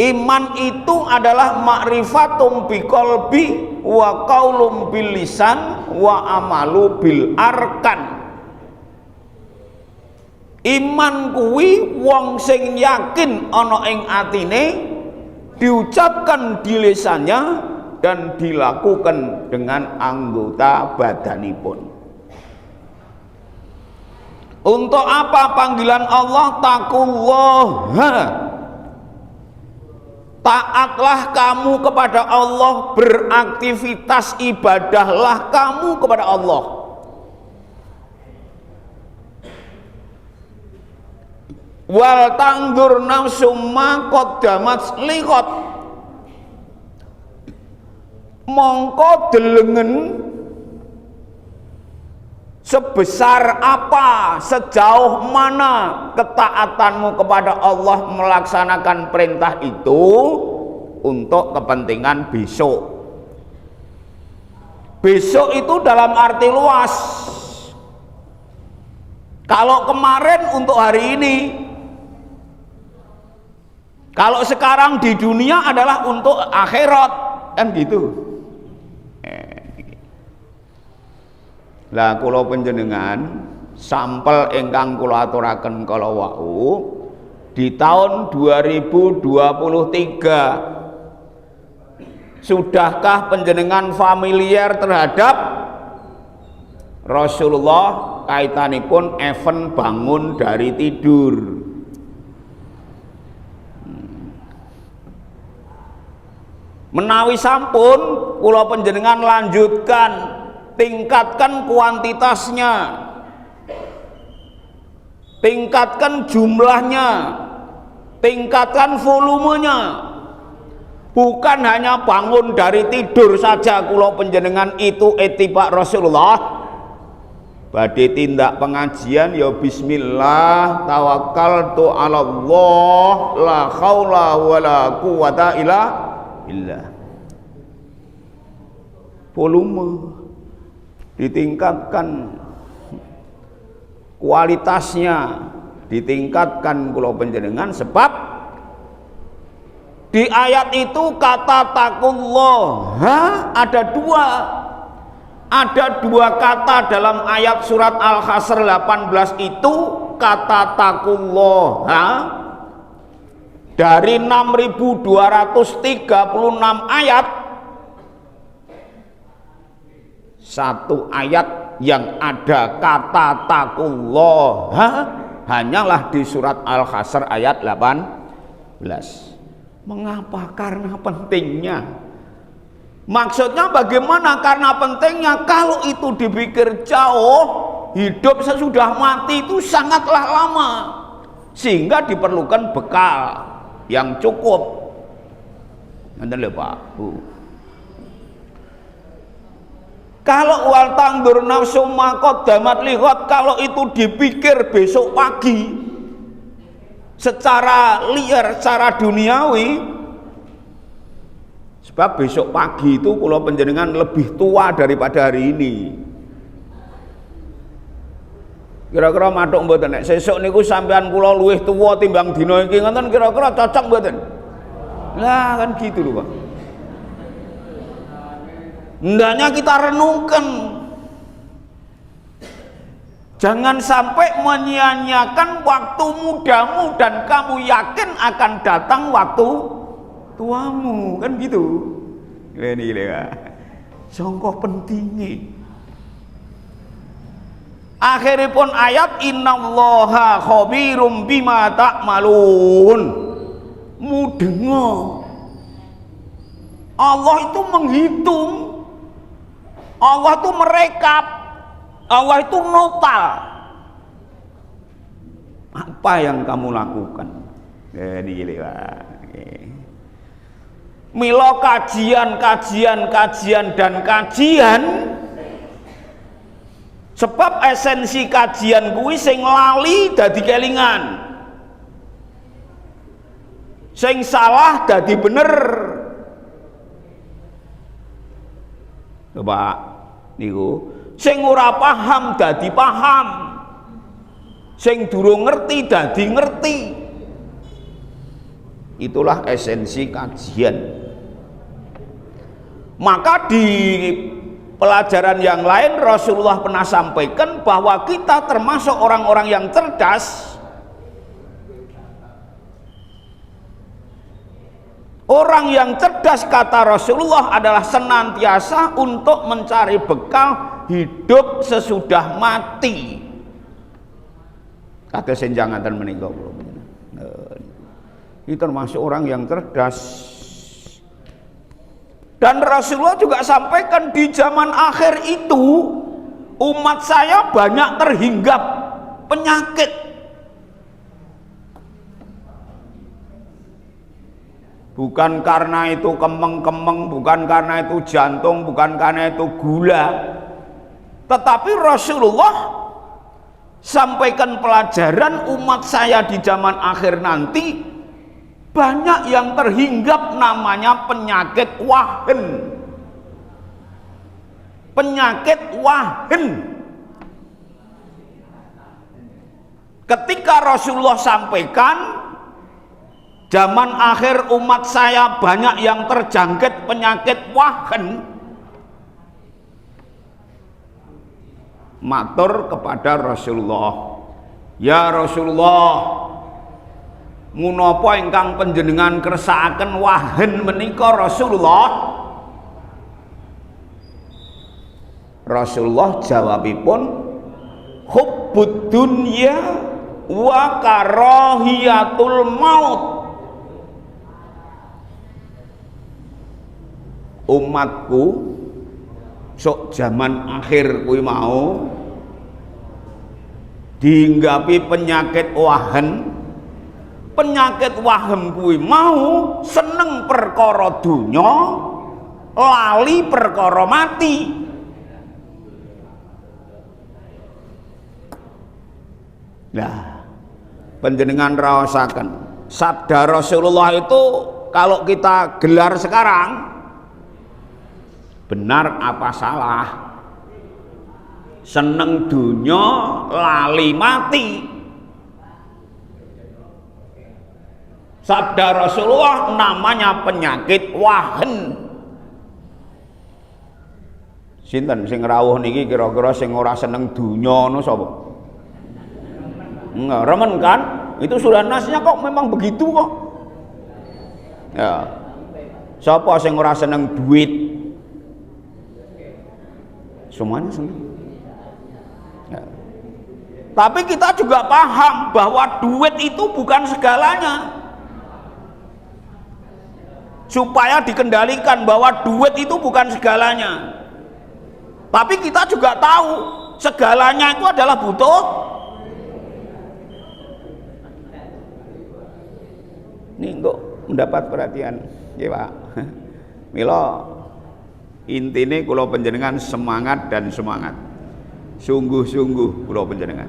Iman itu adalah ma'rifatum biqalbi wa qaulum bil lisan wa amalu bil arkan. Iman kuwi wong sing yakin ana ing atine, diucapkan di lisannya dan dilakukan dengan anggota badanipun. Untuk apa panggilan Allah taqullaha? Taatlah kamu kepada Allah, beraktivitas ibadahlah kamu kepada Allah. Wal tangdur nafsum ma qaddamat liqat. Mongko delengen sebesar apa, sejauh mana ketaatanmu kepada Allah melaksanakan perintah itu untuk kepentingan besok. Besok itu dalam arti luas. Kalau kemarin untuk hari ini, kalau sekarang di dunia adalah untuk akhirat, kan gitu. Lah kula panjenengan sampel ingkang kula aturaken kala wau di tahun 2023, sudahkah panjenengan familiar terhadap Rasulullah kaitanipun event bangun dari tidur? Menawi sampun kula panjenengan lanjutkan, tingkatkan kuantitasnya, tingkatkan jumlahnya, tingkatkan volumenya. Bukan hanya bangun dari tidur saja kula panjenengan itu ittiba Rasulullah. Badhe tindak pengajian ya bismillah tawakkaltu 'alallah la haula wala quwata illa billah. Volume ditingkatkan, kualitasnya ditingkatkan kula panjenengan, sebab di ayat itu kata taqullah ada dua kata dalam ayat surat Al-Hasr 18 itu, kata taqullah dari 6236 ayat, satu ayat yang ada kata taqullah hanyalah di surat Al-Hasr ayat 18. Mengapa? Karena pentingnya. Maksudnya bagaimana? Karena pentingnya. Kalau itu dipikir jauh, hidup sesudah mati itu sangatlah lama, sehingga diperlukan bekal yang cukup. Nanti lho Pak Bu, kalau wal tangdur nafsu ma qaddamat liqat, kalau itu dipikir besok pagi secara liar, secara duniawi, sebab besok pagi itu kula panjenengan lebih tua daripada hari ini. Kira-kira matuk mboten nek sesuk niku sampean kula luwih tuwa timbang dina iki, ngoten kira-kira cocok mboten? Lah kan gitu lho Pak. Hendaknya kita renungkan, jangan sampai menyia-nyiakan waktu mudamu dan kamu yakin akan datang waktu tuamu, kan gitu. Ini ya, songkoh pentingnya. Akhiripun ayat innallaha khabirum bima ta'malun. Mudengo, Allah itu menghitung, Allah itu merekap, Allah itu notal apa yang kamu lakukan. Milo kajian dan kajian, sebab esensi kajian kuwi sing lali dadi kelingan, sing salah dadi bener. Coba niku, sing ora paham dadi paham, sing durung ngerti dadi ngerti. Itulah esensi kajian. Maka di pelajaran yang lain Rasulullah pernah sampaikan bahwa kita termasuk orang-orang yang cerdas. Orang yang cerdas, kata Rasulullah, adalah senantiasa untuk mencari bekal hidup sesudah mati. Kata senjangan menika kula. Ini termasuk orang yang cerdas. Dan Rasulullah juga sampaikan di zaman akhir itu umat saya banyak terhinggap penyakit. Bukan karena itu kemeng-kemeng, bukan karena itu jantung, bukan karena itu gula. Tetapi Rasulullah sampaikan pelajaran umat saya di zaman akhir nanti banyak yang terhinggap namanya penyakit wahen. Penyakit wahen. Ketika Rasulullah sampaikan zaman akhir umat saya banyak yang terjangkit penyakit wahen, matur kepada Rasulullah, ya Rasulullah, menapa ingkang panjenengan kersakaken wahen menika Rasulullah? Rasulullah jawabipun, hubbud dunya wa karahiyatul maut. Umatku sok zaman akhir kuwi mau dihinggapi penyakit wahen. Penyakit wahem kuwi mau seneng perkara dunya, lali perkara mati. Nah, panjenengan raosaken sabda Rasulullah itu kalau kita gelar sekarang benar apa salah? Seneng dunya, lali mati. Sabda Rasulullah namanya penyakit wahen. Sinten sing rawuh niki kira-kira sing ora seneng dunya no sapa? Enggak, remen kan? Itu sudah nasnya kok memang begitu kok. Ya. Sapa sing ora seneng duit? Semuanya senang. Ya. Tapi kita juga paham bahwa duit itu bukan segalanya. Supaya dikendalikan bahwa duit itu bukan segalanya. Tapi kita juga tahu segalanya itu adalah butuh. Ini kok mendapat perhatian, ya Pak. Milo intine kula panjenengan semangat dan semangat. Sungguh-sungguh kula panjenengan.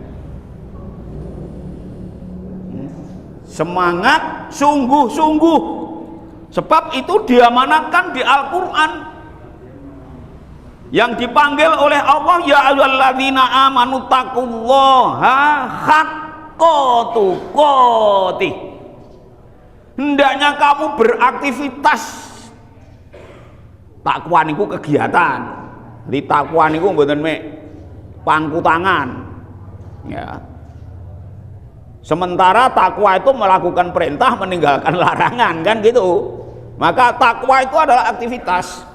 Semangat sungguh-sungguh. Sebab itu diamanatkan di Al-Qur'an. Yang dipanggil oleh Allah, ya ayyuhalladzina amanu taqullaha haqqa tuqatih. Hendaknya kamu beraktivitas. Takwa niku kegiatan. Di takwa niku mboten mek pangku tangan. Ya. Sementara takwa itu melakukan perintah, meninggalkan larangan, kan gitu. Maka takwa itu adalah aktivitas.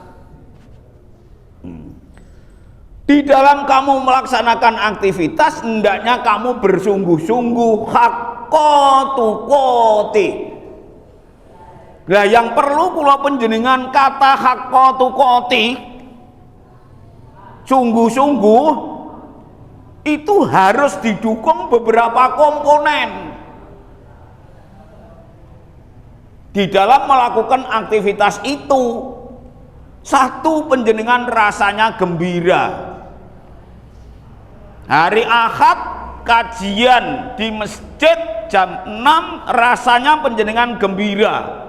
Di dalam kamu melaksanakan aktivitas, hendaknya kamu bersungguh-sungguh haqqa tuqatih. Nah, yang perlu kula panjenengan kata haqqa tuqatih, sungguh-sungguh, itu harus didukung beberapa komponen. Di dalam melakukan aktivitas itu, satu, panjenengan rasanya gembira. Hari Ahad kajian di masjid jam 6 rasanya panjenengan gembira.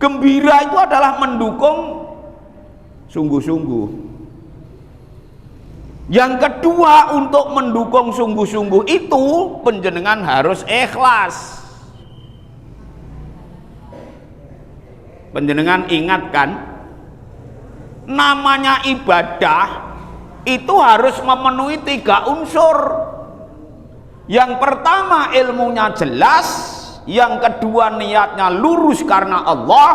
Gembira itu adalah mendukung sungguh-sungguh. Yang kedua, untuk mendukung sungguh-sungguh itu panjenengan harus ikhlas. Panjenengan ingatkan, namanya ibadah itu harus memenuhi 3 unsur. Yang pertama ilmunya jelas, yang kedua niatnya lurus karena Allah,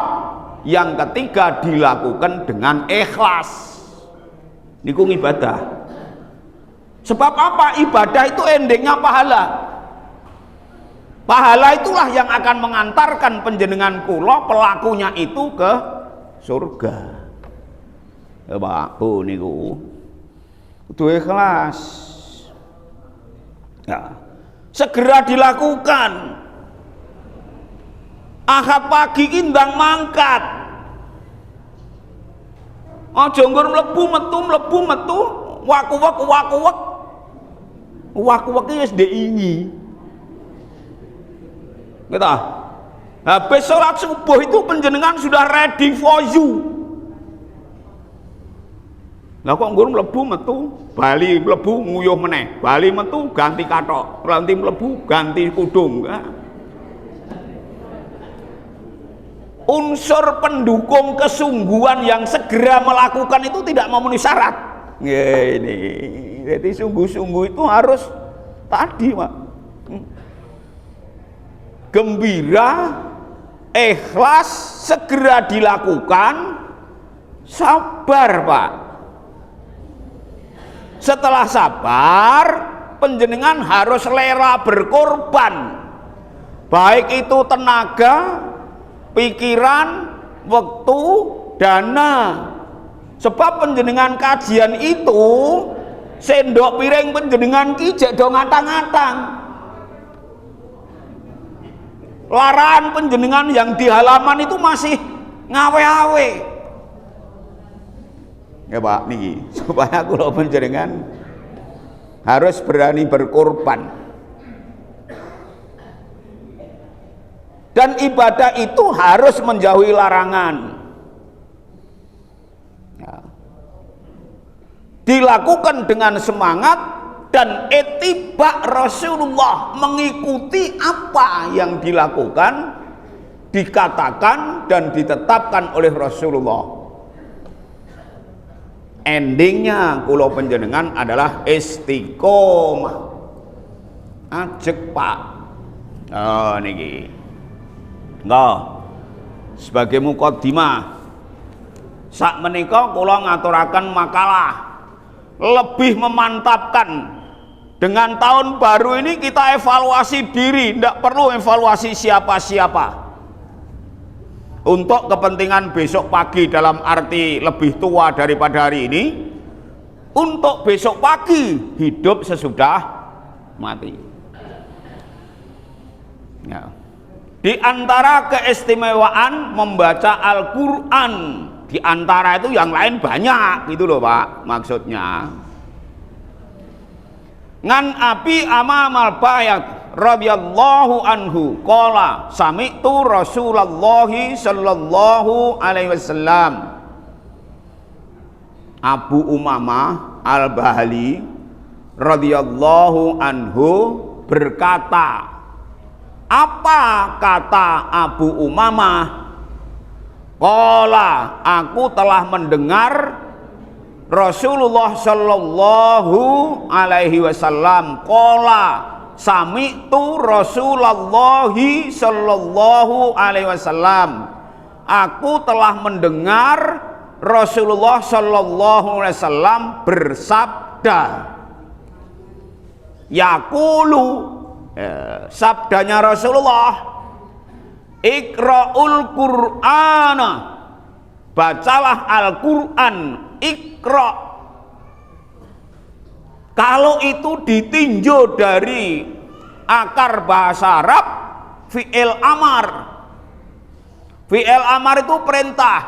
yang ketiga dilakukan dengan ikhlas. Niku ibadah. Sebab apa? Ibadah itu endingnya pahala. Pahala itulah yang akan mengantarkan panjenengan kula pelakunya itu ke surga. Ya Pak, Bu niku kudu ikhlas. Ya, segera dilakukan. Ahad pagi indang mangkat. Aja nggon mlebu metu, waku-wak. Waku-wak iki wis diingi. Gitu. Habis sholat subuh itu panjenengan sudah ready for you. Lah kok nggon mlebu metu, bali mlebu nguyuh meneh, bali metu ganti kathok, ganti mlebu ganti kudung. Unsur pendukung kesungguhan yang segera melakukan itu tidak memenuhi syarat. Ini, jadi sungguh-sungguh itu harus tadi, Pak. Gembira, ikhlas, segera dilakukan, sabar, Pak. Setelah sabar, panjenengan harus rela berkorban, baik itu tenaga, pikiran, waktu, dana. Sebab panjenengan kajian itu sendok piring panjenengan ki jek do ngatang-ngatang. Larangan panjenengan yang di halaman itu masih ngawe-awe. Ya Pak niki, supaya kula panjenengan harus berani berkorban. Dan ibadah itu harus menjauhi larangan. Ya. Dilakukan dengan semangat dan ittiba Rasulullah, mengikuti apa yang dilakukan, dikatakan dan ditetapkan oleh Rasulullah. Endingnya kula panjenengan adalah istiqomah. Ajek Pak. Oh niki. Nah, sebagai mukaddimah sak menika kula ngaturaken makalah lebih memantapkan. Dengan tahun baru ini kita evaluasi diri, tidak perlu evaluasi siapa-siapa. Untuk kepentingan besok pagi dalam arti lebih tua daripada hari ini, untuk besok pagi hidup sesudah mati. Ya. Di antara keistimewaan membaca Al-Quran, di antara itu yang lain banyak gitu loh Pak, maksudnya. Ngan Abi Amamal Bayat radhiyallahu anhu qala sami'tu Rasulullah sallallahu alaihi wasallam. Abu Umamah Al-Bahali radhiyallahu anhu berkata, apa kata Abu Umamah? Qala, aku telah mendengar Rasulullah sallallahu alaihi wasallam qala sami'tu Rasulullah sallallahu alaihi wasallam, aku telah mendengar Rasulullah sallallahu alaihi wasallam bersabda, yaqulu, sabdanya Rasulullah, Iqra'ul Qur'ana, bacalah Al-Qur'an, Iqra. Kalau itu ditinjau dari akar bahasa Arab, fi'il amar. Fi'il amar itu perintah.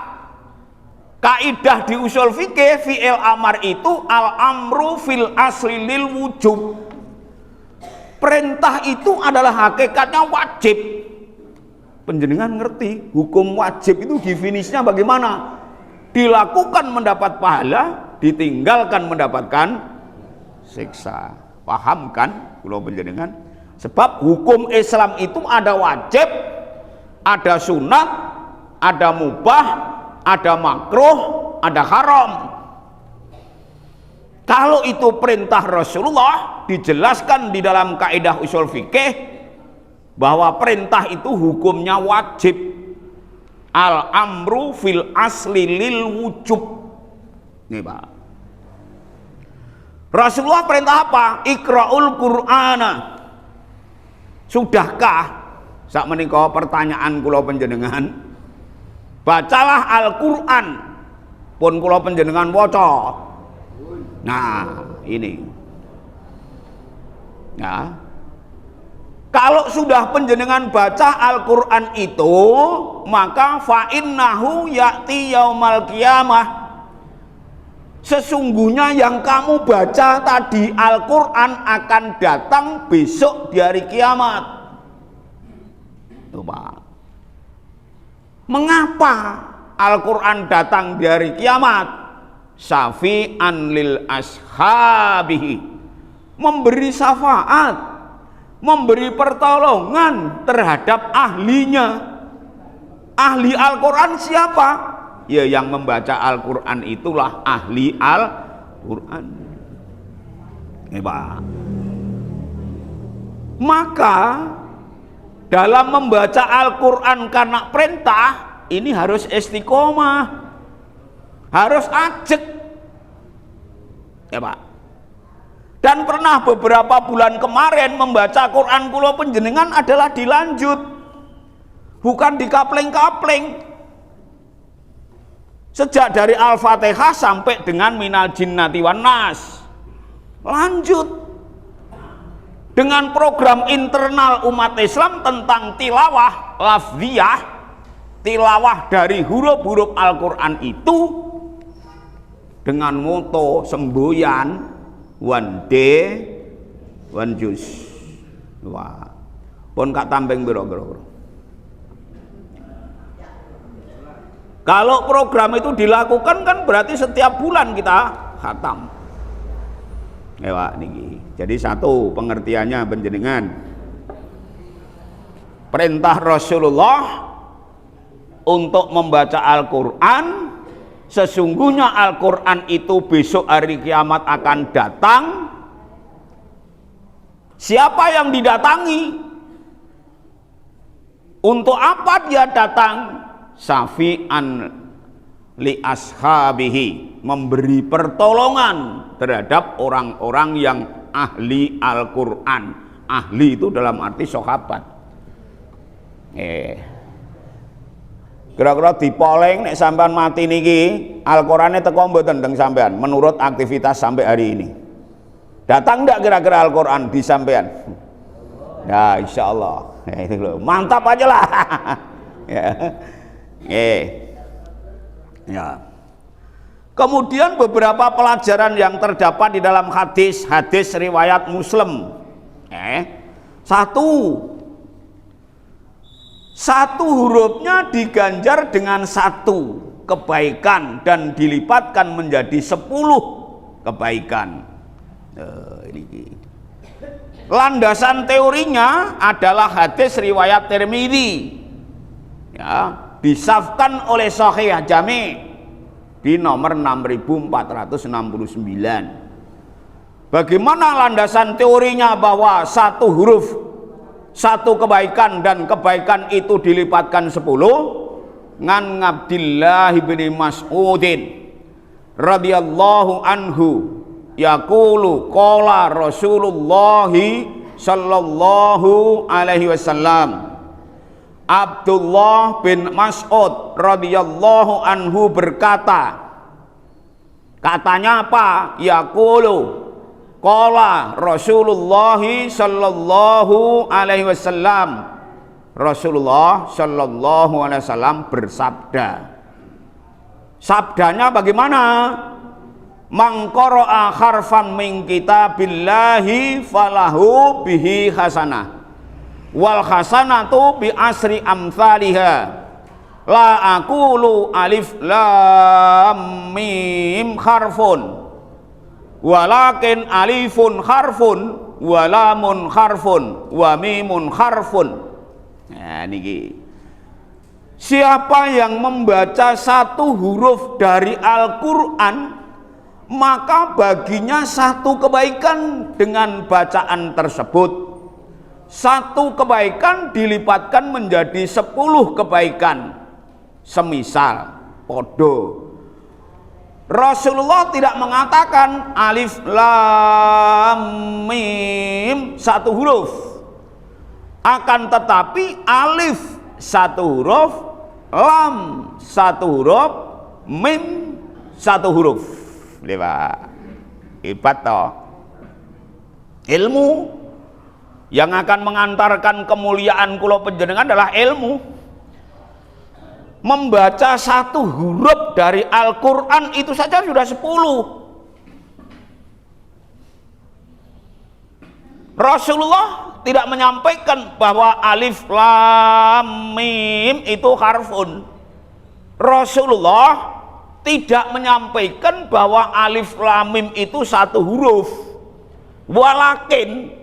Kaidah di usul fikih, fi'il amar itu al-amru fil asli lil wujub. Perintah itu adalah hakikatnya wajib. Penjenengan ngerti hukum wajib itu definisinya bagaimana? Dilakukan mendapat pahala, ditinggalkan mendapatkan siksa. Paham kan kula penjenengan? Sebab hukum Islam itu ada wajib, ada sunat, ada mubah, ada makruh, ada haram. Kalau itu perintah Rasulullah, dijelaskan di dalam kaidah usul fikih bahwa perintah itu hukumnya wajib. Al-amru fil asli lil wujub. Nih Pak. Rasulullah perintah apa? Iqra'ul Qur'ana. Sudahkah? Sak menika pertanyaan kula panjenengan. Bacalah Al-Qur'an. Pun kula panjenengan waca. Nah, ini. Ya. Kalau sudah panjenengan baca Al-Qur'an itu, maka fa innahu ya'ti yaumal qiyamah. Sesungguhnya yang kamu baca tadi Al-Qur'an akan datang besok di hari kiamat. Coba. Mengapa Al-Qur'an datang di hari kiamat? Syafi'an lil ashabihi, memberi syafaat, memberi pertolongan terhadap ahlinya. Ahli Al-Quran siapa? Ya yang membaca Al-Quran itulah ahli Al-Quran. Maka dalam membaca Al-Quran karena perintah ini harus istiqomah, harus ajek, ya Pak. Dan pernah beberapa bulan kemarin membaca Quran kula panjenengan adalah dilanjut, bukan dikapling-kapling. Sejak dari Al-Fatihah sampai dengan minal jinnati wan nas, lanjut dengan program internal umat Islam tentang tilawah lafziyah, tilawah dari huruf-huruf Al-Quran itu dengan moto semboyan one day one juz. Wah, pun kak tampeng biro. Kalau program itu dilakukan kan berarti setiap bulan kita khatam. Ewa niki. Jadi satu pengertiannya panjenengan. Perintah Rasulullah untuk membaca Al-Qur'an, sesungguhnya Al-Qur'an itu besok hari kiamat akan datang. Siapa yang didatangi? Untuk apa dia datang? Syafi'an li ashabihi, memberi pertolongan terhadap orang-orang yang ahli Al-Qur'an. Ahli itu dalam arti sahabat. Kira-kira dipoleng nek sampean mati niki, Al-Qur'ane teko mboten teng sampean menurut aktivitas sampai hari ini. Datang enggak kira-kira Al-Qur'an di sampean? Ya, insyaallah. Itu loh. Mantap aja lah. Ya. Ya. Kemudian beberapa pelajaran yang terdapat di dalam hadis riwayat Muslim. Satu hurufnya diganjar dengan satu kebaikan dan dilipatkan menjadi 10 kebaikan. Ini. Landasan teorinya adalah hadis riwayat Tirmidzi. Ya, disahkan oleh Sahih Jami' di nomor 6469. Bagaimana landasan teorinya bahwa satu huruf satu kebaikan dan kebaikan itu dilipatkan 10? Ngan Abdillah bin Mas'udin radhiyallahu anhu yaqulu qala Rasulullah sallallahu alaihi wasallam. Abdullah bin Mas'ud radhiyallahu anhu berkata, katanya apa? Yaqulu qala Rasulullah sallallahu alaihi wasallam. Rasulullah sallallahu alaihi wasallam bersabda. Sabdanya bagaimana? Man qara'a harfan min kitabillahi falahu bihi hasanah. Wal hasanatu bi asri amsalihha. La aqulu alif lam mim harfun, walakin alifun harfun, wa lamun harfun, wa mimun harfun. Nah niki. Siapa yang membaca satu huruf dari Al-Quran, maka baginya satu kebaikan dengan bacaan tersebut. Satu kebaikan dilipatkan menjadi 10 kebaikan. Semisal podo, Rasulullah tidak mengatakan alif lam mim satu huruf, akan tetapi alif satu huruf, lam satu huruf, mim satu huruf. Hebat toh. Ilmu yang akan mengantarkan kemuliaan kula panjenengan adalah ilmu. Membaca satu huruf dari Al-Quran itu saja sudah 10. Rasulullah tidak menyampaikan bahwa alif lam mim itu harfun. Rasulullah tidak menyampaikan bahwa alif lam mim itu satu huruf. Walakin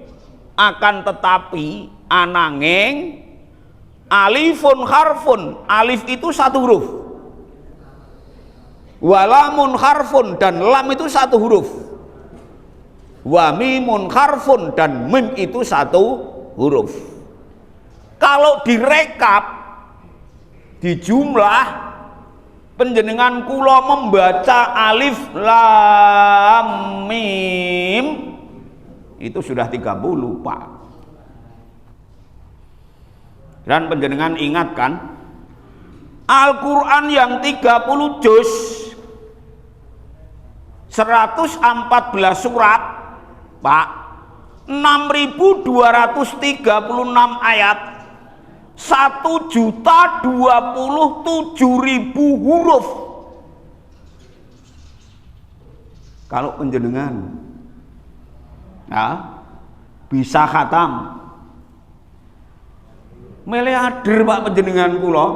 akan tetapi ananging alifun harfun, alif itu satu huruf. Walamun harfun, dan lam itu satu huruf. Wa mimun harfun, dan mim itu satu huruf. Kalau direkap di jumlah, panjenengan kula membaca alif lam mim itu sudah 30, Pak. Dan panjenengan ingatkan Al-Quran yang 30 juz 114 surat, Pak, 6.236 ayat, 1.027.000 huruf. Kalau panjenengan ya, bisa khatam miliarder Pak panjenengan kula.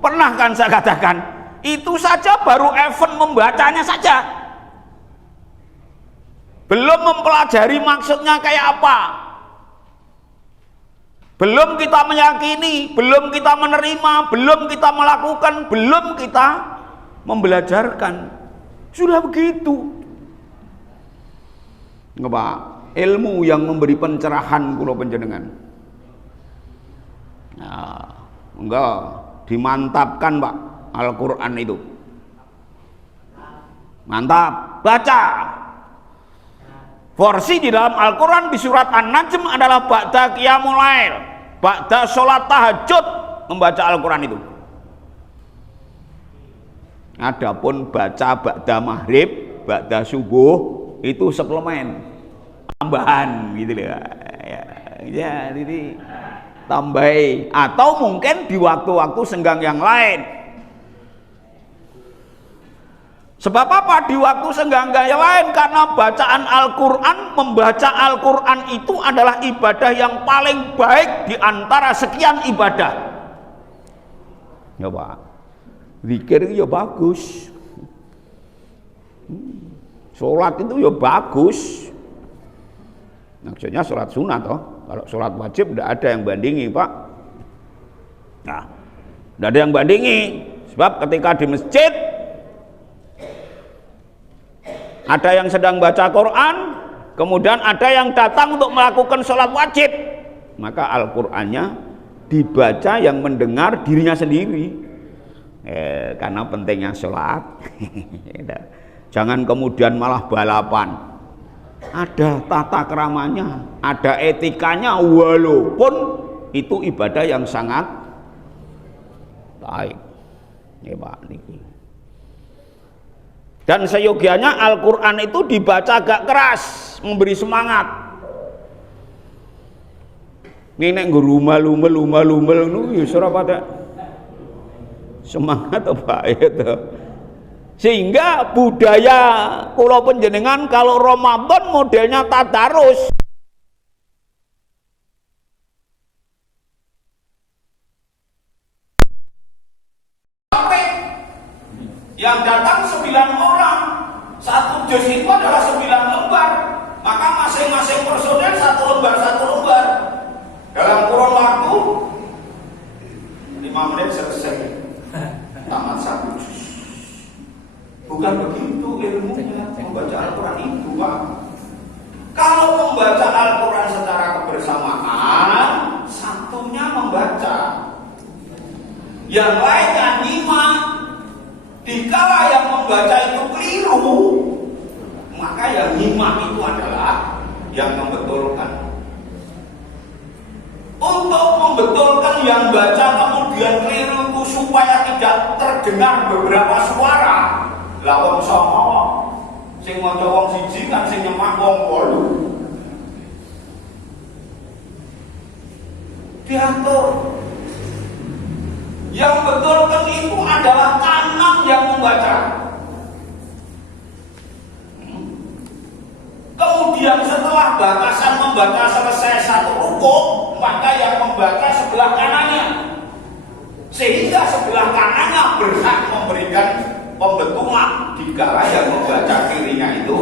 Pernah kan saya katakan, itu saja baru event membacanya saja, belum mempelajari maksudnya kayak apa, belum kita meyakini, belum kita menerima, belum kita melakukan, belum kita membelajarkan. Sudah begitu nggak Pak? Ilmu yang memberi pencerahan kula panjenengan. Nah, enggak dimantapkan Pak Al-Quran itu, mantap. Baca porsi di dalam Al-Quran di surat An-Najm adalah ba'da qiyamul lail, ba'da sholat tahajud membaca Al-Quran itu. Adapun baca ba'da maghrib, ba'da subuh itu suplemen, tambahan gitu loh ya, jadi tambahi, atau mungkin di waktu-waktu senggang yang lain. Sebab apa di waktu senggang yang lain? Karena bacaan Al-Quran, membaca Al-Quran itu adalah ibadah yang paling baik di antara sekian ibadah. Ya Pak, zikir ya bagus, sholat itu ya bagus, maksudnya sholat sunat toh. Kalau sholat wajib tidak ada yang bandingi Pak. Nah, tidak ada yang bandingi. Sebab ketika di masjid ada yang sedang baca Quran, kemudian ada yang datang untuk melakukan sholat wajib, maka Al-Qurannya dibaca yang mendengar dirinya sendiri. Karena pentingnya sholat. Jangan kemudian malah balapan. Ada tata keramanya, ada etikanya, walaupun itu ibadah yang sangat baik. Ya Pak niki. Dan seyogianya Al-Quran itu dibaca agak keras, memberi semangat. Ini nek lumel nu ya ora pada semangat apa itu. Sehingga budaya kula panjenengan kalau Ramadan modelnya tadarus. Yang datang 9 orang, satu juz itu adalah 9 lembar, maka masing-masing personel satu lembar dalam kurun waktu 15 membaca itu keliru, maka yang hikmah itu adalah yang membetulkan. Untuk membetulkan yang baca kemudian keliru itu supaya tidak terdengar beberapa suara. Lah wong songo sing maca wong siji kan sing nyemak wong 8. Diatur. Yang betulkan itu adalah kanan yang membaca. Kemudian setelah batasan membaca selesai satu rukuk, maka yang membaca sebelah kanannya, sehingga sebelah kanannya berhak memberikan pembetulan dikala yang membaca kirinya itu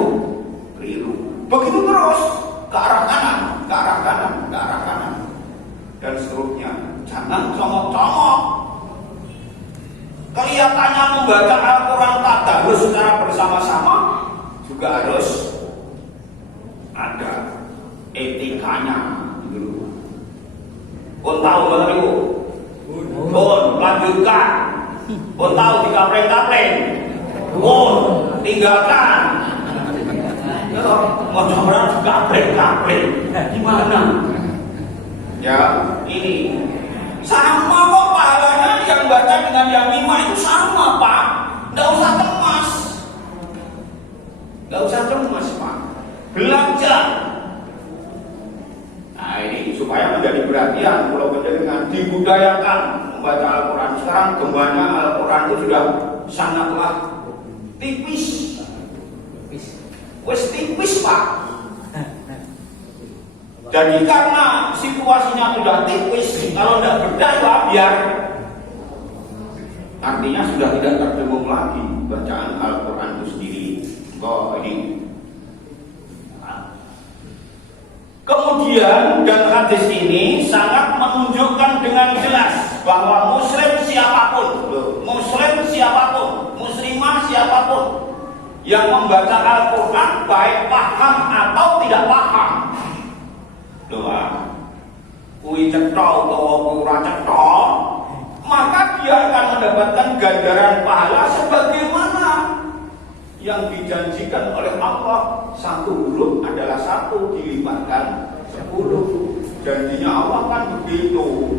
keliru. Begitu terus ke arah kanan, ke arah kanan, ke arah kanan, dan seterusnya. Jangan congok-congok. Kelihatannya membaca Al-Quran tadarus secara bersama-sama juga harus ada etikanya gitu. Pun tahu betul ibu? Pun lanjutkan. Pun tahu dikapleng-kapleng. Pun tinggalkan. Mau coba dikapleng-kapleng. Gimana? Ya ini sama kok pahalanya yang baca dengan yang lima itu sama Pak. Nggak usah cemas. Nggak usah cemas Pak. Belajar. Nah ini supaya menjadi perhatian kalau dengan dibudayakan membaca Al-Quran. Sekarang gembanya Al-Quran itu sudah sangatlah tipis. Wes tipis Pak. Jadi karena situasinya sudah tipis, kalau tidak berdaya biar artinya sudah tidak terdengung lagi bacaan Al-Quran itu sendiri. Ini. Kemudian dan hadis ini sangat menunjukkan dengan jelas bahwa muslim siapapun, muslimah siapapun yang membaca Al-Quran baik paham atau tidak paham, doa, kui cetok atau ora cetok, maka dia akan mendapatkan ganjaran pahala sebagaimana yang dijanjikan oleh Allah. Satu huruf adalah satu dilipatkan 10. Janjinya Allah kan begitu.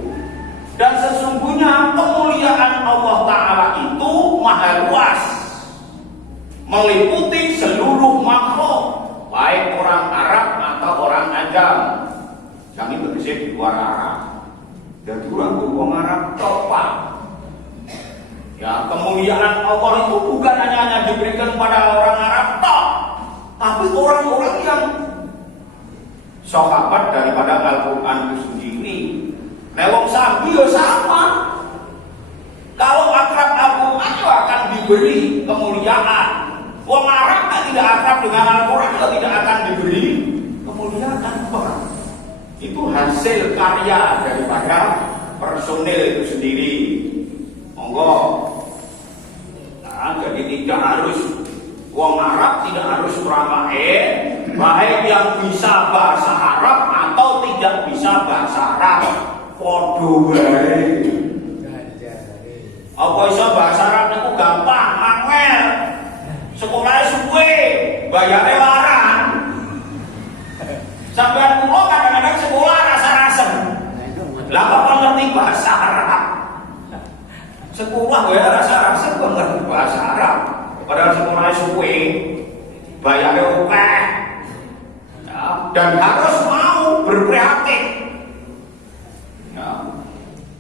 Dan sesungguhnya kemuliaan Allah Ta'ala itu maha luas, meliputi seluruh makhluk, baik orang Arab atau orang Ajam. Kami bekerja di luar Arab. Dan orang Arab topak. Ya, kemuliaan Allah itu bukan hanya diberikan pada orang Arab tok, tapi orang-orang yang sahabat daripada Al-Quran itu sendiri. Lewong sambi ya sama. Kalau akrab Al-Quran itu akan diberi kemuliaan. Wong Arab tidak akrab dengan Al-Quran juga tidak akan diberi kemuliaan. Itu hasil karya daripada personil itu sendiri. Monggo. Nah, jadi tidak harus wong Arab, tidak harus orang lain, baik yang bisa bahasa Arab atau tidak bisa bahasa Arab. Podo wae. Apa iso bahasa Arab niku gampang, angel. Sekolahnya suwe, bayare larang. Sampeyan kula kadang-kadang sekolah rasa-rasem. Lah kok ngerti bahasa Arab? Sekolah ya rasa-rasem kok ngerti bahasa Arab. Padahal sekolahnya suwe, bayarnya akeh. Ya, dan harus mau berprihatin. Ya.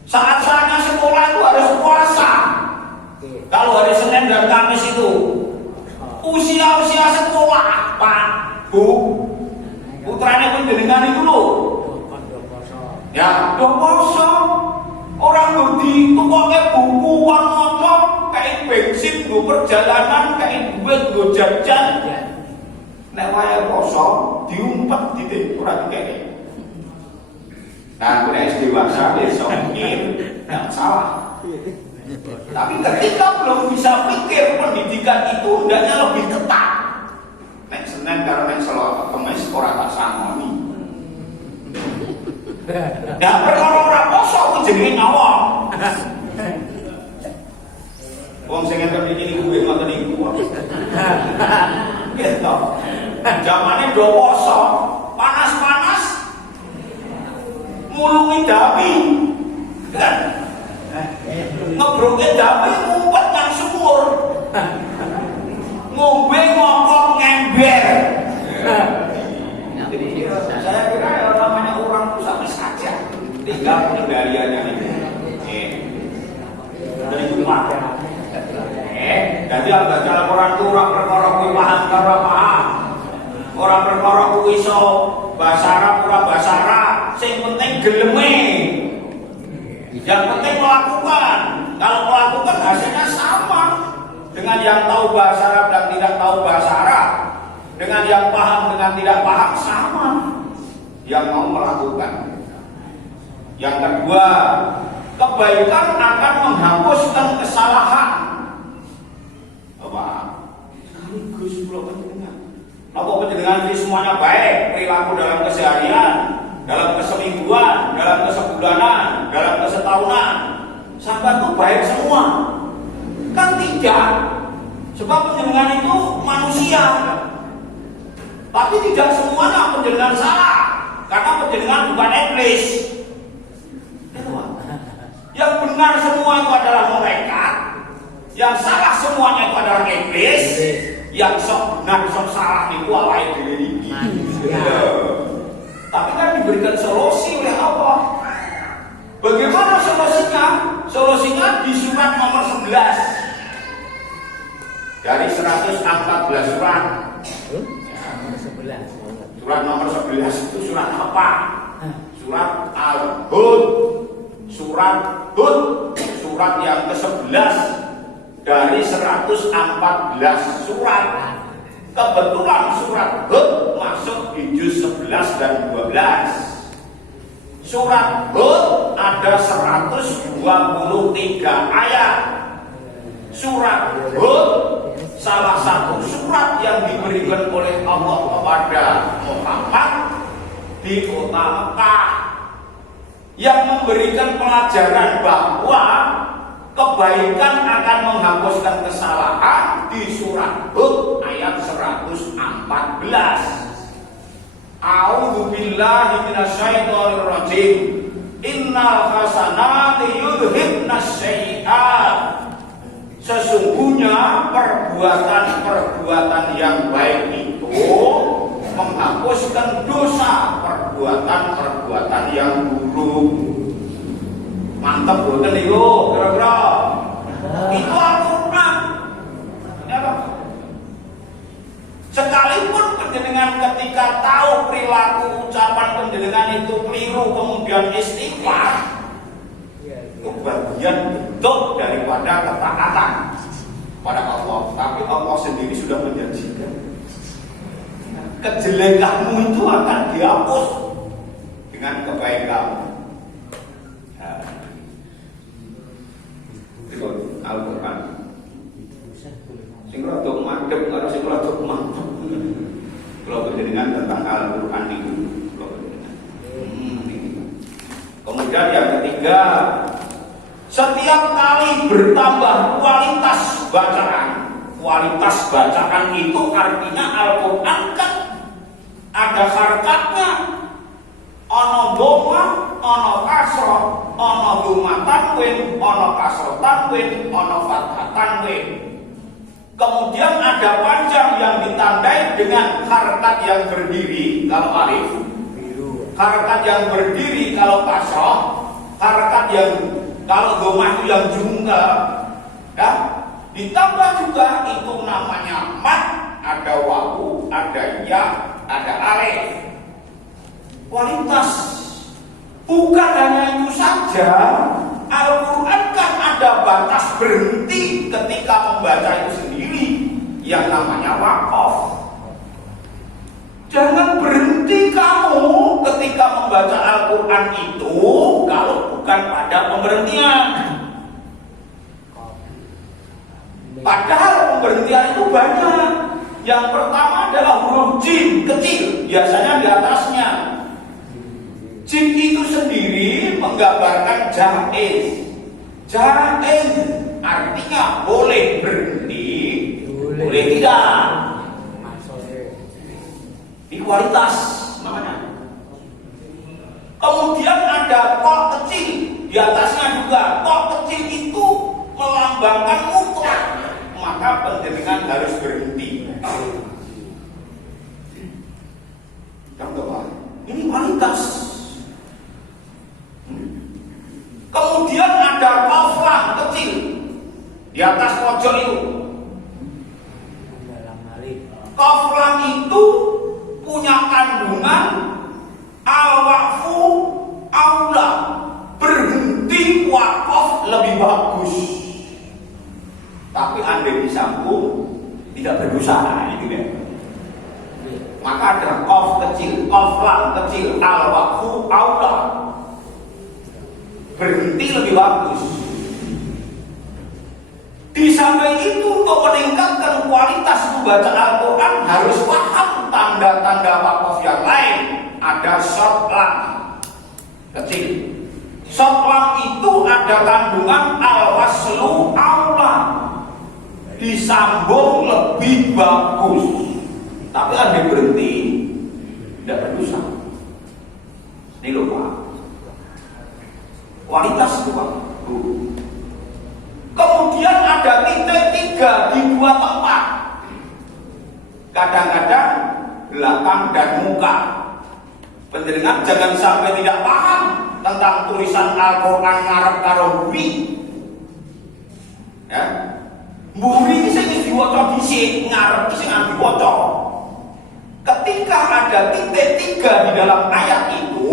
Saat-saatnya sekolah itu harus puasa. Kalau hari Senin dan Kamis itu usia-usia sekolah, Pak, Bu, putranya penjenengan itu loh. Ya, do poso. Orang budi tukoknya buku warna kayak bensin, gue perjalanan, kayak duit, gue jajan. Nek waya poso diumpet gitu, kurang kayak. Nah, gue SD dewasa besok mikir, nggak salah. Tapi ketika belum bisa pikir, pendidikan itu hendaknya lebih ketat. Nek Senin karo nek Selasa Kamis ora tak sangoni. Ya perkara ora poso ku jenenge nyawang. Wong sing ngene iki kuwi ngoten niku. Gitu. Zamannya do poso, panas-panas mulungi dami. Kan? Ngebroke dami ngumpet nang sumur. Ngombe ngokok ngember. Saya kira ya namanya orang itu sama saja. Tinggal pengendaliannya ini. Dari rumah. Jadi agak jalan orang itu orang perkara kuwi paham karo paham. Orang perkara kuwi iso bahasa Arab ora bahasa Arab, sing penting geleme. Yang penting melakukan. Kalau melakukan hasilnya sama dengan yang tahu bahasa Arab dan tidak tahu bahasa Arab. Dengan yang paham dengan tidak paham sama. Yang mau melakukan. Yang kedua, kebaikan akan menghapuskan kesalahan. Apa? Sekaligus pulau penjenengan. Apa penjenengan ini semuanya baik, perilaku dalam keseharian, dalam kesemingguan, dalam kesebulanan, dalam kesetahunan, sampai itu baik semua. Kan tidak. Sebab penjenengan itu manusia. Tapi tidak semuanya penjenengan salah, karena penjenengan bukan iblis. Yang benar semua itu adalah mereka. Yang salah semuanya itu adalah iblis. Yang sok benar sok salah itu awake dhewe iki. Tapi kan diberikan solusi oleh Allah. Bagaimana solusinya? Solusinya di surat nomor 11 dari 114 surat. Surat nomor 11 itu surat apa? Surat Al-Hud. Surat Hud, surat yang ke-11 dari 114 surat. Kebetulan surat Hud masuk di juz 11 dan 12. Surat Hud ada 123 ayat. Surat Hud salah satu surat yang diberikan oleh Allah kepada Muhammad di kota Mekah, yang memberikan pelajaran bahwa kebaikan akan menghapuskan kesalahan di surat Hud ayat 114. A'udzu billahi minasyaitonir rajim. Innal hasanati yudhibnas sayyi'at. Sesungguhnya perbuatan-perbuatan yang baik itu menghapuskan dosa perbuatan-perbuatan yang buruk. Mantap boten niku kira-kira. Itu Al-Qur'an. Ya, Pak. Sekalipun panjenengan ketika tahu perilaku ucapan panjenengan itu keliru kemudian istighfar, itu bagian bentuk daripada ketaatan pada Allah. Tapi Allah sendiri sudah menjanjikan kejelekanmu itu akan dihapus dengan kebaikanmu. Itu Al-Quran. Sing rada madhep karo sing rada mantep. Kalau berjenengan tentang Al-Quran itu, kemudian yang ketiga, setiap kali bertambah kualitas bacaan itu artinya Al-Quran kan ada harakatnya, ono doma, ono kasro, ono doma tanwin, ono kasro tanwin, ono fathah tanwin. Kemudian ada panjang yang ditandai dengan harakat yang berdiri kalau alif, harakat yang berdiri kalau kasro, harakat yang kalau doma itu yang junggal, ya. Ditambah juga itu namanya mat, ada wawu, ada ya, ada alif. Kualitas. Bukan hanya itu saja, Al-Quran kan ada batas berhenti ketika membaca itu sendiri, yang namanya waqaf. Jangan berhenti kamu ketika membaca Al-Quran itu kalau bukan pada pemberhentian. Padahal pemberhentian itu banyak. Yang pertama adalah huruf jim kecil, biasanya di atasnya. Jim itu sendiri menggambarkan jaiz. Jaiz artinya boleh berhenti, boleh tidak. Ini kualitas namanya. Kemudian ada kok kecil, di atasnya juga kok kecil itu melambangkan mutlak, maka penjenengan harus berhenti. Ini kualitas. Kemudian ada koflah kecil di atas pojok itu. Koflah itu punya kandungan al-waqfu aula, berhenti wakaf lebih bagus. Tapi andai disambung tidak berdosa, itu ya. Maka ada kof kecil, koflah kecil, al-waqfu aula, berhenti lebih bagus. Di samping itu, untuk meningkatkan kualitas membaca Al-Quran harus paham tanda-tanda wakaf yang lain. Ada short lam kecil. Short lam itu ada kandungan al-waslu aula, disambung lebih bagus. Tapi ada berhenti tidak berdosa. Ini loh Pak, kualitas itu Pak. Kemudian ada titik 3 di 2 tempat, kadang-kadang belakang dan muka. Penjenengan jangan sampai tidak paham tentang tulisan Al-Quran ngarep karo buri. Ya, buri ini sing diwaca dhisik, ngarep sing diwaca. Ketika ada titik 3 di dalam ayat itu,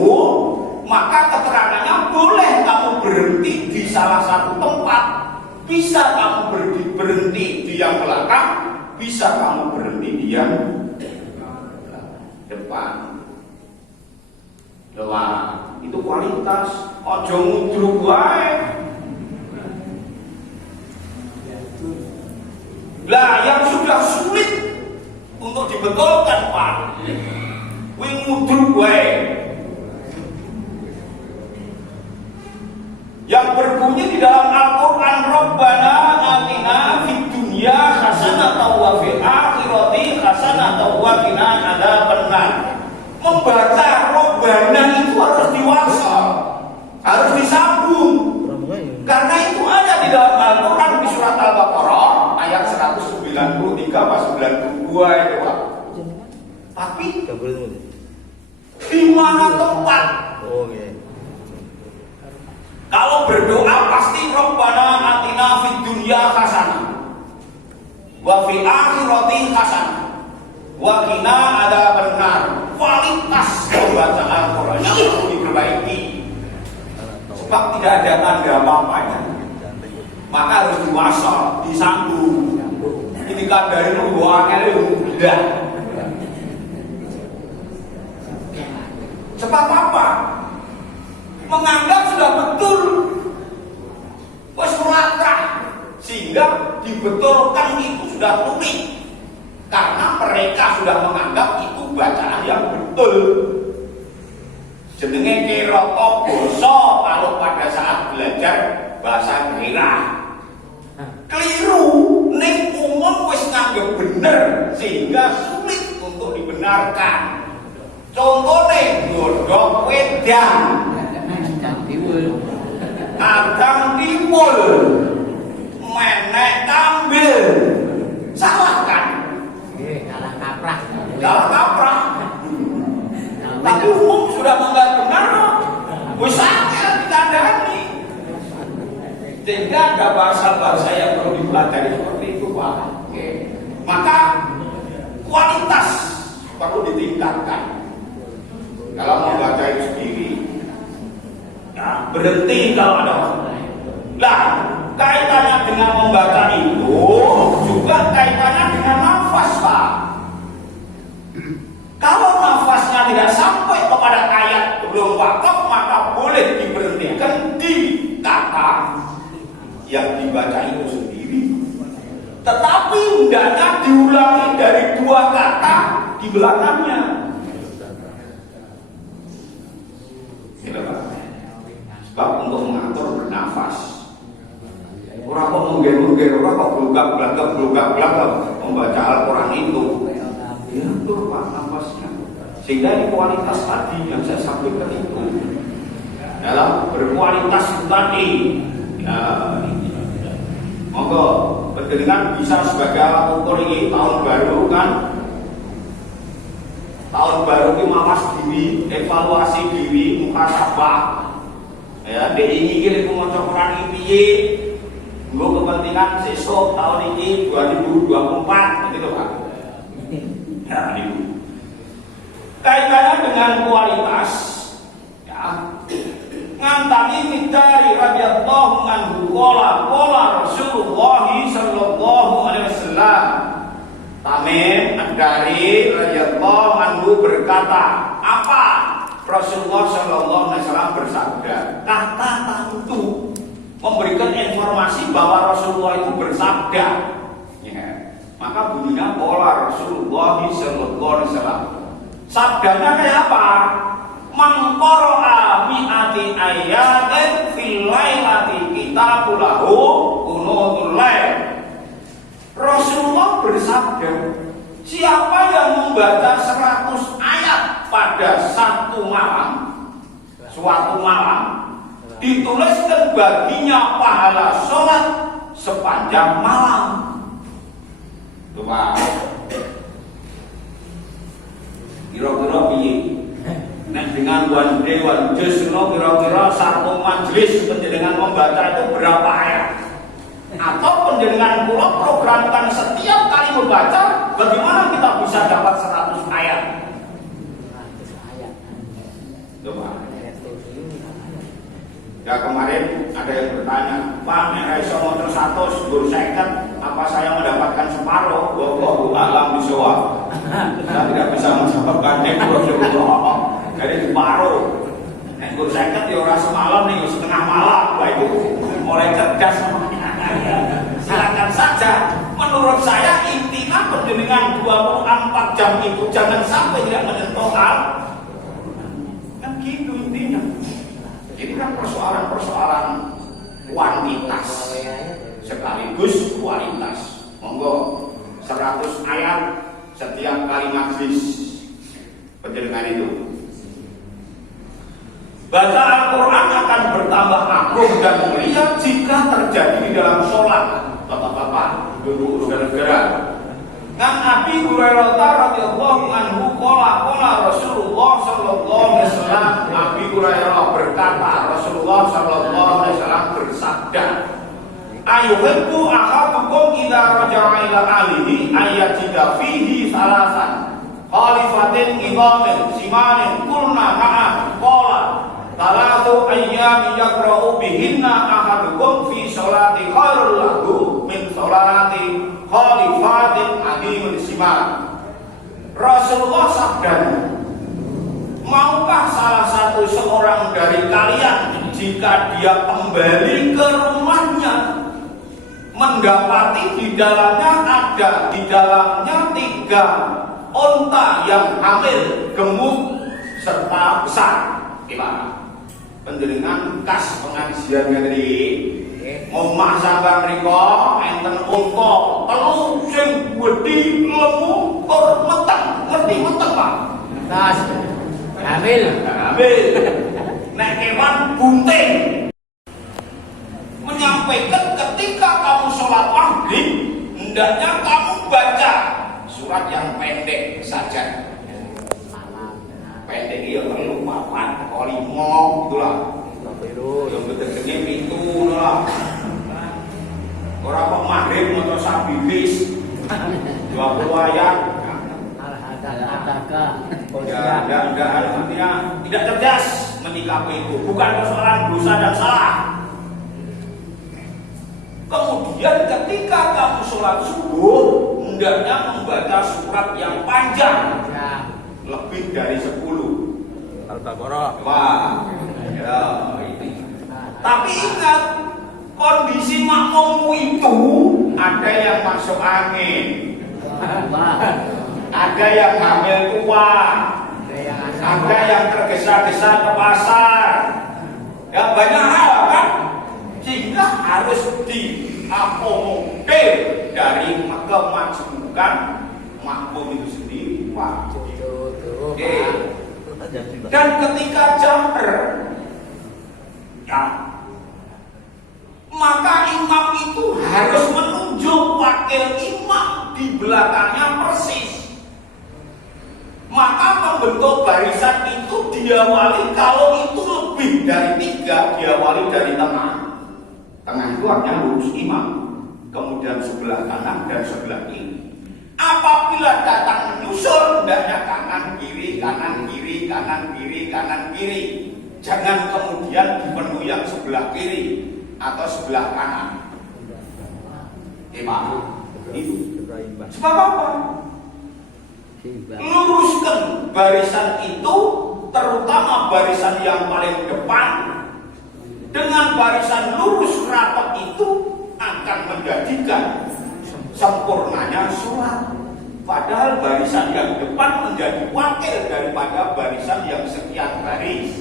maka keterangannya boleh kamu berhenti di salah satu tempat. Bisa kamu berhenti di yang belakang, bisa kamu berhenti di yang depan. Lah, itu kualitas. Ojo ngudruk wae. Lah, yang sudah sulit untuk dibetulkan Pak, kuwi ngudruk wae. Yang berbunyi di dalam Al-Quran, Rabbana atina fid dunya hasanatan wa fil akhirati hasanatan wa qina adzabannar. Membaca Rabbana itu harus diwasal, harus disambung. Karena itu ada di dalam Al-Quran di surat Al-Baqarah ayat 193 pas 92 itu Pak. Tapi di mana tempat? Kalau berdoa pasti Rabbana atina fid dunya hasanah wa fil akhirati hasanah wa qina adzabannar. Kualitas membaca Al-Qur'annya perlu diperbaiki, sebab tidak ada tanda apa-apanya. Maka harus diwasal, disambung. Ini kadang itu doanya itu udah. Sebab apa? Menganggap sudah betul, wes melakrah, sehingga dibetulkan itu sudah rumit, karena mereka sudah menganggap itu bacaan yang betul. Jenenge kiroko boso kalau pada saat belajar bahasa daerah. Keliru, ning umum wis nganggep bener sehingga sulit untuk dibenarkan. Contohnya godhog wedang, adang tiwul, menek kambil, salah kan? Kalah kaprah. Kalah kaprah. Tapi umum sudah menganggap benar, wis akeh dikandani. Sehingga ada bahasa-bahasa yang perlu dipelajari seperti itu Pak. Maka kualitas perlu ditingkatkan. Kalau membaca itu sendiri, nah, berhenti kalau ada masalah. Nah, kaitannya dengan membaca itu juga kaitannya dengan nafas Pak. Kalau nafasnya tidak sampai kepada ayat belum wakaf, maka boleh diberhentikan di kata yang dibaca itu sendiri. Tetapi hendaknya diulangi dari 2 kata di belakangnya. Sebab untuk mengatur bernafas, orang kok mengger-mengger, orang kok belugak-belagak membaca Al-Quran itu, diatur Pak nafasnya. Sehingga ini kualitas tadi yang saya sampaikan itu dalam berkualitas itu tadi. Ya, monggo pendengar bisa sebagai alat ukur ini tahun baru kan. Tahun baru ini mawas diri, evaluasi diri, muhasabah. Ya, diingin mau cokoran ini, gue kepentingan sesok tahun ini 2024 gitu Pak. Ya, itu. Kaitannya dengan kualitas, ya. Ngantani mitari radhiyallahu anhu qala Rasulullah sallallahu alaihi wasallam. Tamim Ad-Dari radhiyallahu anhu berkata, apa? Rasulullah sallallahu alaihi wasallam bersabda. Kata tentu memberikan informasi bahwa Rasulullah itu bersabda. Ya. Maka bunyinya qala Rasulullah sallallahu alaihi wasallam. Sabdanya kayak apa? Mangqara'a mi'ati ayatin fil lailati kitabulahu kunutul lail. Rasulullah bersabda, siapa yang membaca 100 ayat pada suatu malam, dituliskan baginya pahala sholat sepanjang malam. Coba kira-kira piye? Nek dengan one day one juz kira-kira satu majelis penjenengan membaca itu berapa ayat? Atau penjenengan kula programkan setiap kali membaca, bagaimana kita bisa dapat 100 ayat? 100 ayat. Coba. Ya kemarin ada yang bertanya, Pak, nek iso motor 100 gur 50, apa saya mendapatkan separuh? Wallahu a'lam bishawab. Saya tidak bisa mendapatkan Rasulullah. Jadi separuh. Nek gur 50 ya ora semalam nih, setengah malam. Wah itu mulai cerdas sama silakan saja. Menurut saya intinya penjenengan 24 jam itu jangan sampai tidak menyentuh hal. Kan gitu intinya. Ini kan persoalan-persoalan kuantitas sekaligus kualitas. Monggo 100 ayat setiap kali majlis penjenengan itu. Baca Al-Quran akan bertambah agung dan mulia jika terjadi di dalam sholat. Bapak-bapak, ibu saudara-saudara. Kan Abi Hurairah radhiyallahu anhu qala Rasulullah sallallahu alaihi wasallam. Abi Hurairah berkata, Rasulullah sallallahu alaihi wasallam bersabda, "Ayuhibbu ahadukum idza raja'a ila alihi ayyajida fihi salasan khalifatin imamin simanin kulna na'am qala talatu ayyami yakra'u bihinna ahadukum fi sholati khairul lahu min sholati khalifatin adimul siman." Rasulullah sabda, maukah salah satu seorang dari kalian jika dia kembali ke rumahnya mendapati di dalamnya 3 unta yang hamil, gemuk serta besar? Gimana? Penjenengan kas pengajian ngene omah sampean mriko enten unta telu sing gedhi lemu tur meteng, ngerti meteng Pak? Tas. Hamil. Nek kewan bunting. Menyampaikan ketika kamu sholat maghrib, hendaknya kamu baca surat yang pendek saja. Pendek ya perlu 4 atau 5 gitulah. Yang betul-betul itu lah. Orang kok maghrib motor sabilis 20 ayat. Ya, artinya tidak cerdas menyikapi itu. Bukan persoalan dosa dan salah. Kemudian ketika kamu sholat subuh, hendaknya membaca surat yang panjang, lebih dari 10 Al-Baqarah. Wah, ya ini. Tapi ingat, kondisi makmum itu ada yang masuk angin, ada yang hamil tua, ada yang tergesa-gesa ke pasar, ya banyak hal kan, sehingga harus diakomodir dari kemajemukan makmum itu sendiri. Wah, Oke. Dan ketika jahar, ya, maka imam itu harus menunjuk wakil imam di belakangnya persis. Maka membentuk barisan itu diawali, kalau itu lebih dari 3, diawali dari tengah. Tengah itu artinya lurus imam, kemudian sebelah kanan dan sebelah kiri. Apabila datang menyusul, hendaknya kanan kiri, kanan kiri, kanan kiri, kanan kiri. Jangan kemudian dipenuhi yang sebelah kiri atau sebelah kanan. Pak, itu sebab apa? Luruskan barisan itu, terutama barisan yang paling depan. Dengan barisan lurus rapat itu akan menjadikan sempurnanya sholat. Padahal barisan yang depan menjadi wakil daripada barisan yang sekian baris.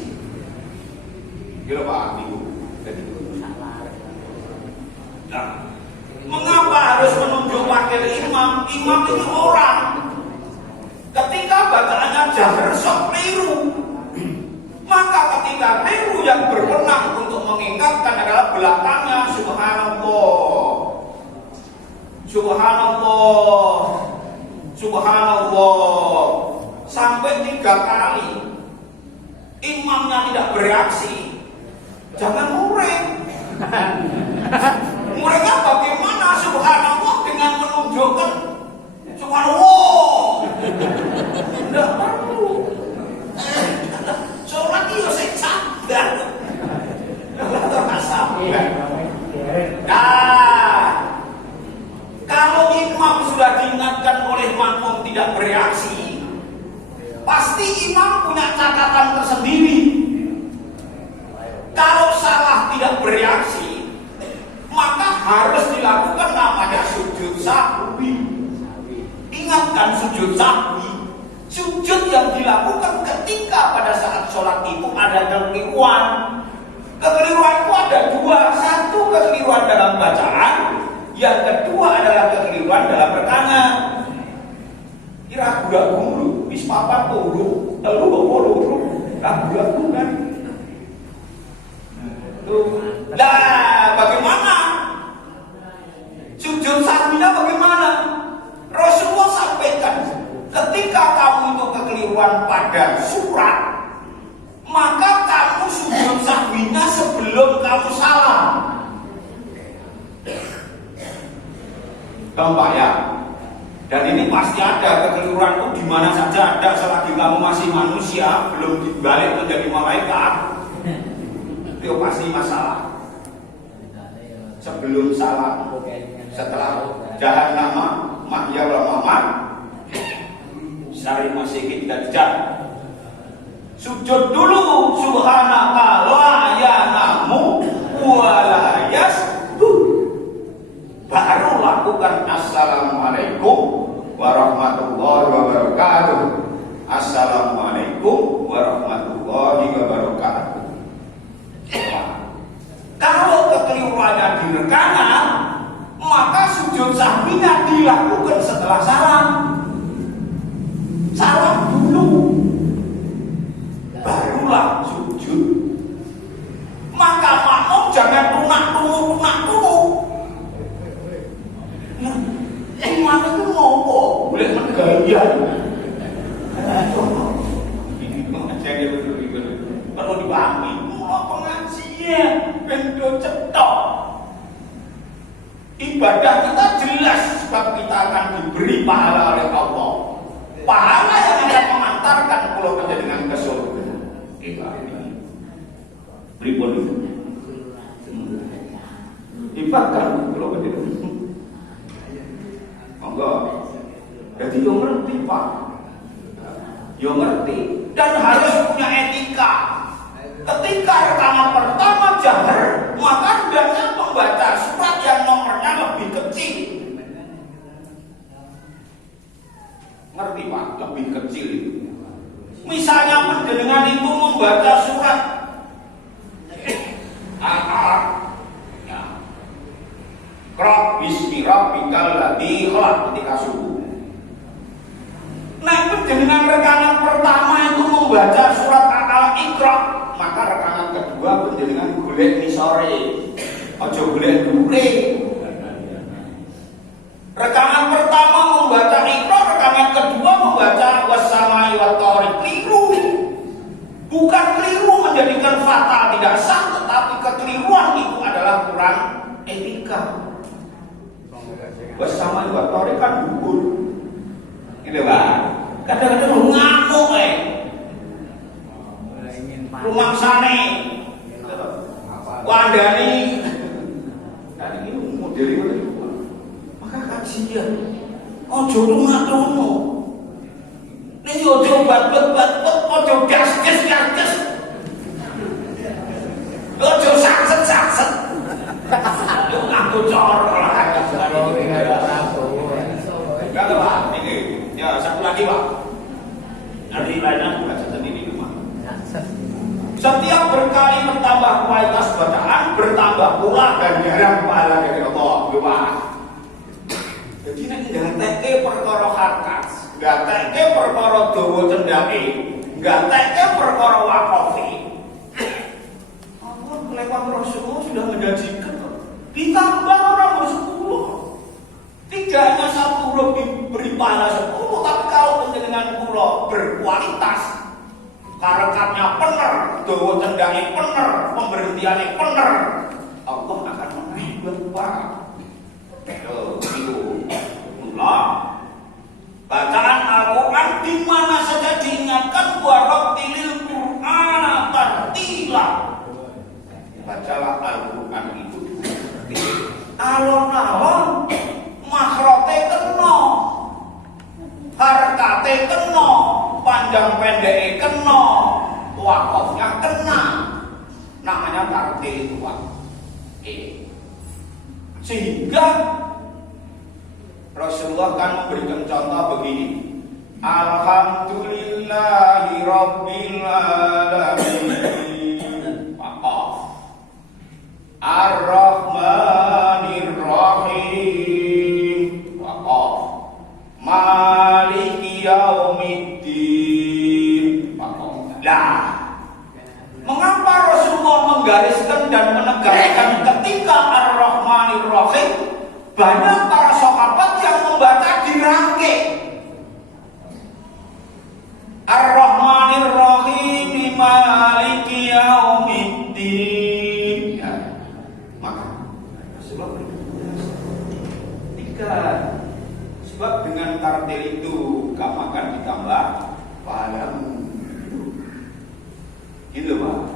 Gitu Pak Ibu. Nah, mengapa harus menunjuk wakil imam? Imam ini orang. Ketika bacaannya jahar sok keliru, maka ketika keliru yang berwenang untuk mengingatkan adalah belakangnya. Subhanallah, subhanallah, subhanallah, sampai 3 kali. Imamnya tidak bereaksi, jangan murid. Muridnya bagaimana? Subhanallah dengan menunjukkan subhanallah. Tidak perlu. Sholat itu saya sadar. Nah, kalau imam sudah diingatkan oleh makmum tidak bereaksi, pasti imam punya catatan tersendiri. Kalau salah tidak bereaksi, maka harus dilakukan namanya sujud sahwi. Ingatkan sujud sahwi, sujud yang dilakukan ketika pada saat sholat itu ada kekeliruan. Kekeliruan itu ada 2, satu kekeliruan dalam bacaan, yang kedua adalah kekeliruan dalam rekanan. Ragu-ragu dulu, bis papat dulu, lalu dulu, ragu-ragu kan. Nah, bagaimana? Sujud sahwinya bagaimana? Rasulullah sampaikan, ketika kamu itu kekeliruan pada surat, maka kamu sujud sahwinya sebelum kamu salam. Gampang ya? Dan ini pasti ada kekeliruan itu di mana saja ada, selagi kamu masih manusia, belum dibalik menjadi malaikat. Itu pasti masalah. Sebelum salam, setelah jahannama, mahya wal mamat, syari masih kita dijak. Sujud dulu, subhanaka la yanamu wa la yasbud. Baru lakukan assalamualaikum warahmatullahi wabarakatuh. Assalamualaikum warahmatullahi wabarakatuh. Kalau kekeliruannya di rekanan, maka sujud sahwinya dilakukan setelah salam. Salam dulu, barulah sujud. Maka makmum jangan tunak-tunuk. Imam itu ngopo, boleh menggaya. Ini pengajian perlu dipahami. Mau pengajian, bendo cetok. Ibadah kita jelas sebab kita akan diberi pahala oleh Allah. Pahala yang akan mengantarkan pulau kita dengan ke surga. Pripun itu? Ibadah pulau kita. Enggak. Jadi yo ngerti Pak. Yo ngerti dan harus punya etika. Ketika rekaman pertama jahar, maka hendaknya membaca surat yang nomornya lebih kecil. Ngerti Pak? Lebih kecil itu. Misalnya panjenengan itu membaca surat Al-Alaq, ya. Qra bismi rabbikal ladzi khalaq ketika subuh. Nah, dengan rekanan pertama itu membaca surat Al-Iqra, maka rekanan kedua dengan golek ni sore. Aja golek dure. Rekanan pertama membaca Iqra, rekanan kedua membaca was-samai wat-thariq. Keliru. Bukan keliru menjadikan fatal tidak sah, tetapi kekeliruan itu adalah kurang etika. Was-samai wat-thariq kan gugur. Gitu Pak. Kadang-kadang lu ngamuk rumangsane wandani tadi ini model itu maka kajian ojo lunga-lunga ini ojo bat-bat ojo gas-gas ojo sakset lu ngaku cor lah enggak Pak ini ya satu lagi Pak nanti lainnya baca sendiri rumah. Setiap berkali bertambah kualitas bacaan, bertambah pula ganjaran pahala dari Allah. Pak. Jadi nek ngateke perkara harkas, ngateke perkara dawa cendake, ngateke perkara wakofi. Allah lewat Rasulullah sudah menjanjikan ditambah orang bersepuluh. Tidak hanya satu huruf diberi pahala 10, tapi kalau dengan pulau berkualitas, karekatnya benar, dawa cendake benar, pemberhentiannya benar, Allah akan menghibur Pak. Itu bacaan Al-Quran di mana saja diingatkan warattilil Qur'ana tartila. Bacalah Al-Quran itu alon-alon, makhrote kena, harakate kena, panjang pendeknya kena, wakofnya kena, namanya tartil itu Pak. Sehingga Rasulullah kan memberikan contoh begini, Alhamdulillahi Rabbil Alamin, wakaf, Ar-Rahmanir Rahim, wakaf, Maliki Yaumiddin, wakaf. Nah, mengapa Rasulullah menggariskan dan menegaskan ketika Ar-Rahmanir Rahim? Banyak para sahabat yang membaca dirangkai. Ar-Rahmanir Rahim Maliki Yaumiddin. Ya, maka sebab tiga sebab dengan tartil itu kamu akan ditambah padamu. Gitu Pak.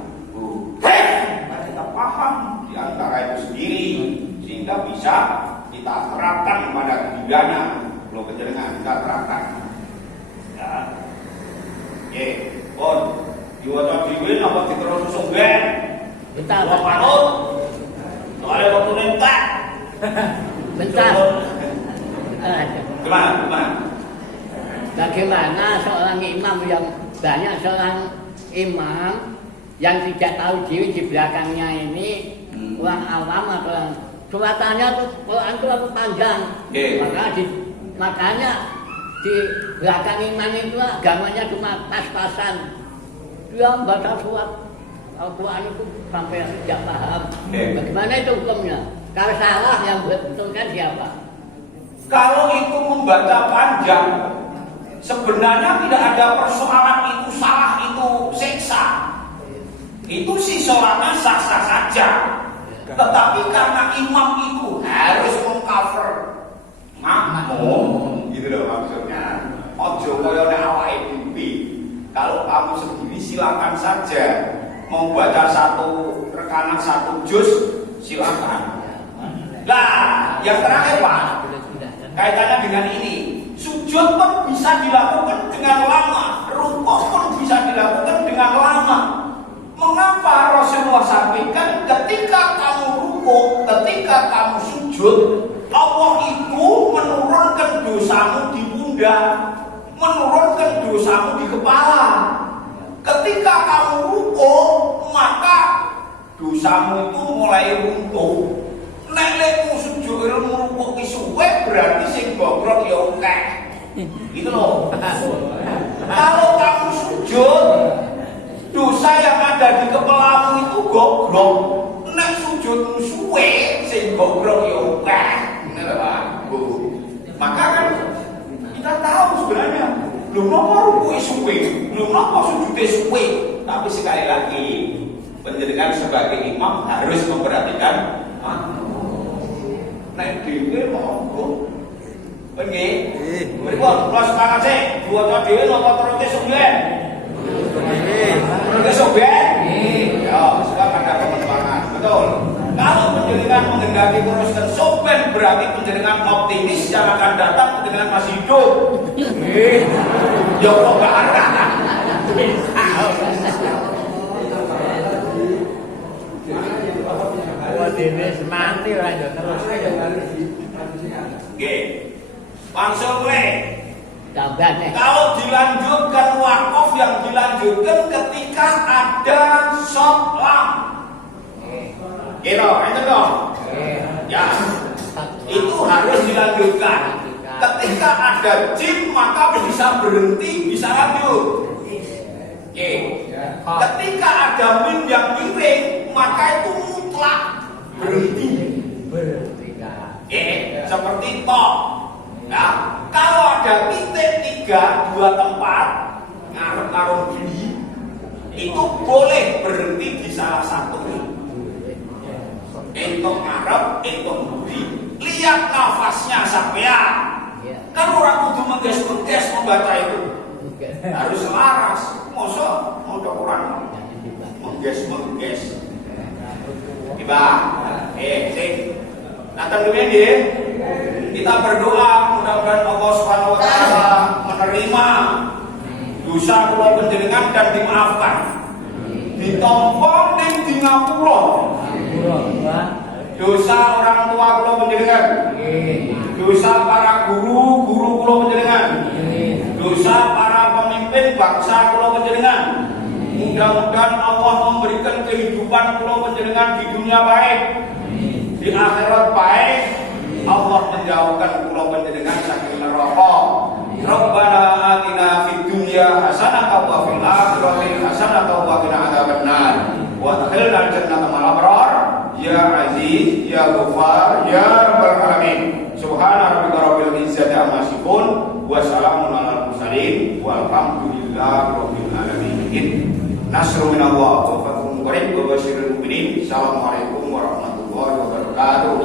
Kita paham di antara itu sendiri sehingga bisa kita terapkan pada kehidupan. Kalau kejelengan kita terapkan. Ya. Pon, diwaca dhewe napa diterus sunggen? Bentar. Wah, panut. Soale waktu nentak. Bentar. Gimana? Bagaimana seorang imam yang banyak seorang imam yang tidak tahu diri di belakangnya ini orang awam atau orang suasananya tuh Quran itu panjang. Makanya di belakang imam itu agamanya cuma pas-pasan. Dia membaca surat Al-Quran itu sampai tidak paham. Bagaimana itu hukumnya? Kalau salah yang betulkan siapa? Kalau itu membaca panjang, sebenarnya tidak ada persoalan itu salah, itu siksa. Itu sih sholatnya sah-sah saja. Tetapi karena imam itu harus mengcover makmum, gitu loh maksudnya. Ojo kaya nek awake dhewe. Kalau kamu sendiri silakan saja mau baca satu rekanan satu juz silakan. Nah, yang terakhir Pak, kaitannya dengan ini, sujud pun bisa dilakukan dengan lama, rukuk pun bisa dilakukan dengan lama. Mengapa Rasulullah sampaikan ketika kamu rukuk, ketika kamu sujud, Allah itu menurunkan dosamu di pundak, menurunkan dosamu di kepala. Ketika kamu rukuk, maka dosamu itu mulai runtuh. Nek sujud rukuk ki suwe berarti sing bobrok ya akeh. Gitu loh. Kalau kamu sujud, dosa yang ada di kepalamu itu gogrok. Nek sujud suwe sing gogrok ya akeh. Ngono Pak. Maka kan kita tahu sebenarnya, lho napa rukuke suwe, lho napa sujude suwe. Tapi sekali lagi, penjenengan sebagai imam harus memperhatikan nek dhewe monggo. Nggih. Pripun? Kula semangat sih, diwaca dhewe napa teruke sampeyan? Teruke sampeyan? Nggih. Ya, silakan ada pengembangan. Betul. Kalau penjenengan menghendaki teruskan sampeyan berarti penjenengan optimis yang akan datang penjenengan masih hidup. Nggih. Ya kok gak ada. Dene semati ora yo terus. Nggih. Langsung Tambahnya. kalau dilanjutkan wakaf yang dilanjutkan ketika ada shot lamp. Kira, itu dong. Ya, itu harus dilanjutkan. Ketika ada jin maka bisa berhenti, bisa lanjut. Oke. Ketika ada min yang miring maka itu mutlak berhenti. Seperti tok. Nah, kalau ada titik 3, 2 tempat ngarep-ngarep gini, itu boleh berhenti di salah satu. Entok ngarep, entok budi, lihat nafasnya sampean. Kan orang kudu mengges-mengges membaca itu. Harus selaras. Masa mau orang mengges-mengges. Tiba, sing. Datang dulu ya. Kita berdoa mudah-mudahan Allah Subhanahu wa taala menerima dosa kula panjenengan dan dimaafkan. Ditampa ning di ngapura. Dosa orang tua kula panjenengan. Dosa para guru kula panjenengan. Dosa para pemimpin bangsa kula panjenengan. Mudah-mudahan Allah memberikan kehidupan kula panjenengan di dunia baik. Di akhirat baik. Allah menjauhkan pulau panjenengan saking neraka. Rabbana atina fid dunya hasanatan wa fil akhirati hasanatan wa qina adzabannar. Wa adkhilna jannata ma'al abrar. Ya Aziz, ya Ghaffar, ya Rabbal alamin. Subhana rabbika rabbil izzati amma yasifun wa salamun alal mursalin walhamdulillahi rabbil alamin. Nasrun minallah wa fathun qarib wa basyiril mu'minin. Assalamualaikum warahmatullahi wabarakatuh.